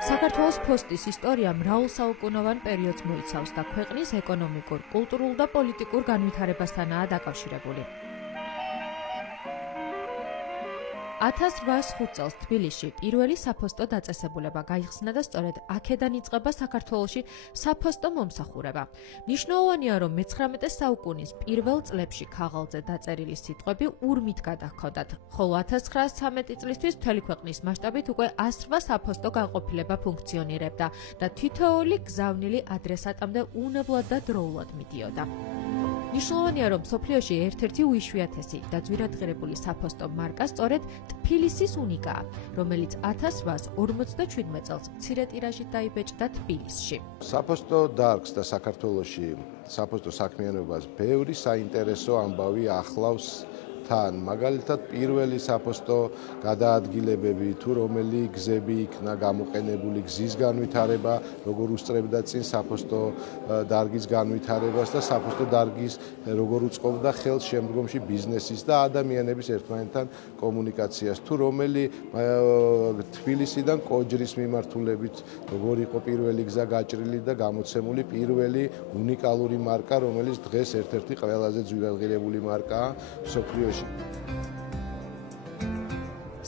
საქართველოს ფოსტის ისტორია მრავალ საუკუნოვან პერიოდს მოიცავს და ქვეყნის ეკონომიკურ, კულტურულ და პოლიტიკურ განვითარებასთანაა დაკავშირებული. 1805 წელს თბილისში პირველი საფოსტო დაწესებულება გაიხსნა და სწორედ აქედან იწყება საქართველოში საფოსტო მომსახურება. მნიშვნელოვანია, რომ მე-19 საუკუნის პირველ წლებში ქაღალდზე დაწერილი სიტყვები ურმით გადაჰქონდათ, ხოლო 1913 წლისთვის მთელი ქვეყნის მასშტაბით უკვე 108 საფოსტო განყოფილება ფუნქციონირებდა და თითოეული გზავნილი ადრესატამდე უნებლად და დროულად მიდიოდა. მნიშვნელოვანია, რომ მსოფლიოში ერთ-ერთი უიშვიათესი და ძვირადღირებული საფოსტო მარკა სწორედ თბილისის უნიკაა, რომელიც 1857 წელს მცირე ტირაჟით დაიბეჭდა თბილისში. საფოსტო დარგს და საქართველოში საფოსტო საქმიანობას ბევრი საინტერესო ამბავი ახლავს თან, მაგალითად პირველი საფოსტო გადაადგილებები თუ რომელი გზები იქნა გამოყენებული, გზის განვითარება, როგორ უსწრებდა წინ საფოსტო დარგის განვითარებას და საფოსტო დარგის როგორ უწყობდა ხელს შემდგომში ბიზნესის და ადამიანების ერთმანეთთან კომუნიკაციას, თუ რომელი თბილისიდან კოჯრის მიმართულებით როგორ იყო პირველი გზა გაჭრილი და გამოცემული პირველი უნიკალური მარკა, რომელიც დღეს ერთ-ერთი ყველაზე ძვირადღირებული მარკაა მსოფლიოში.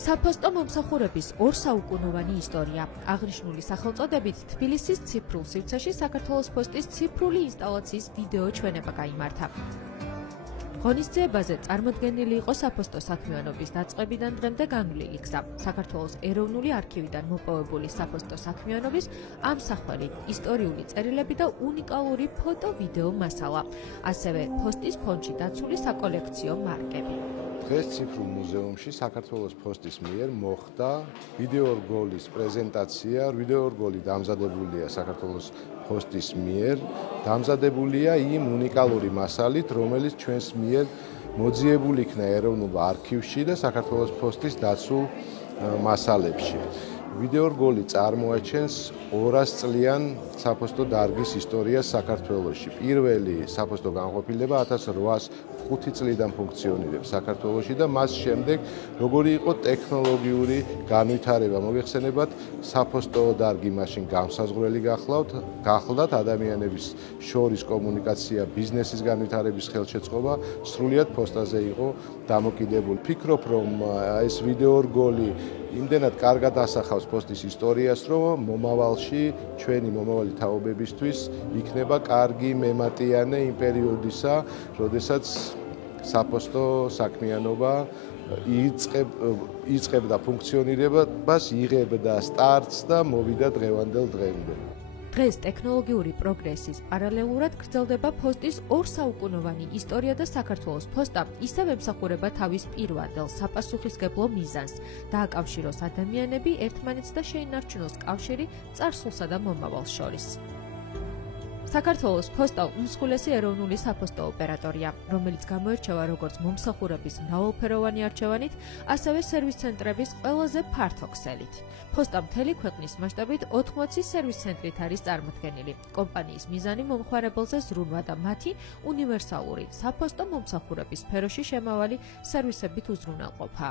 საფოსტო მომსახურების ორსაუკუნოვანი ისტორია. აღნიშნული სახელწოდებით თბილისის ციფრულ სივრცეში საქართველოს ფოსტის ციფრული ინსტალაციის ვიდეო ჩვენება გაიმართა. ღონისძიებაზე წარმოდგენილი იყო საფოსტო საქმიანობის დაწყებიდან დღემდე განვლილი გზა. საქართველოს ეროვნული არქივიდან მოპოვებული საფოსტო საქმიანობის ამსახველი, ისტორიული წერილები და უნიკალური ფოტო-ვიდეო მასალა, ასევე ფოსტის ფონდში დაცული საკოლექციო მარკები. დღეს ციფრულ მუზეუმში საქართველოს ფოსტის მიერ მოხდა ვიდეორგოლის პრეზენტაცია. ვიდეორგოლი დამზადებულია საქართველოს ფოსტის მიერ, დამზადებულია იმ უნიკალური მასალით, რომელიც ჩვენს მიერ მოძიებული იქნა ეროვნულ არქივში და საქართველოს ფოსტის დაცულ მასალებში. ვიდეორგოლი წარმოაჩენს 200 წლიან საფოსტო დარგის ისტორიას საქართველოში. პირველი საფოსტო განყოფილება 1805 წლიდან ფუნქციონირებს საქართველოში და მას შემდეგ როგორი იყო ტექნოლოგიური განვითარება. მოგეხსენებათ, საფოსტო დარგი მაშინ განსაზღვრელი გახლდათ ადამიანების შორის კომუნიკაცია, ბიზნესის განვითარების ხელშეწყობა სრულიად ფოსტაზე იყო დამოკიდებული. ვფიქრობ, რომ ეს ვიდეორგოლი იმდენად კარგად ასახავს ფოსტის ისტორიას, რომ მომავალში ჩვენი მომავალი თაობებისთვის იქნება კარგი მემატიანე იმ პერიოდისა, როდესაც საფოსტო საქმიანობა იწყებდა ფუნქციონირებას, იღებდა სტარტს და მოვიდა დღევანდელ დღემდე. დღეს ტექნოლოგიური პროგრესის პარალელურად გრძელდება ფოსტის ორსაუკუნოვანი ისტორია და საქართველოს ფოსტა ისევ ემსახურება თავის პირვადელ საპასუხისმგებლო მიზანს, დააკავშიროს ადამიანები ერთმანეთს და შეინარჩუნოს კავშირი წარსულსა და მომავალს შორის. საქართველოს ფოსტა უმსხვილესი ეროვნული საფოსტო ოპერატორია, რომელიც გამოირჩევა როგორც მომსახურების მრავალფეროვანი არჩევანით, ასევე სერვის ცენტრების ყველაზე ფართო ქსელით. ფოსტა მთელი ქვეყნის მასშტაბით 80 სერვის ცენტრით არის წარმოდგენილი. კომპანიის მიზანი მომხმარებელზე ზრუნვა და მათი უნივერსალური საფოსტო მომსახურების სფეროში შემავალი სერვისებით უზრუნველყოფა.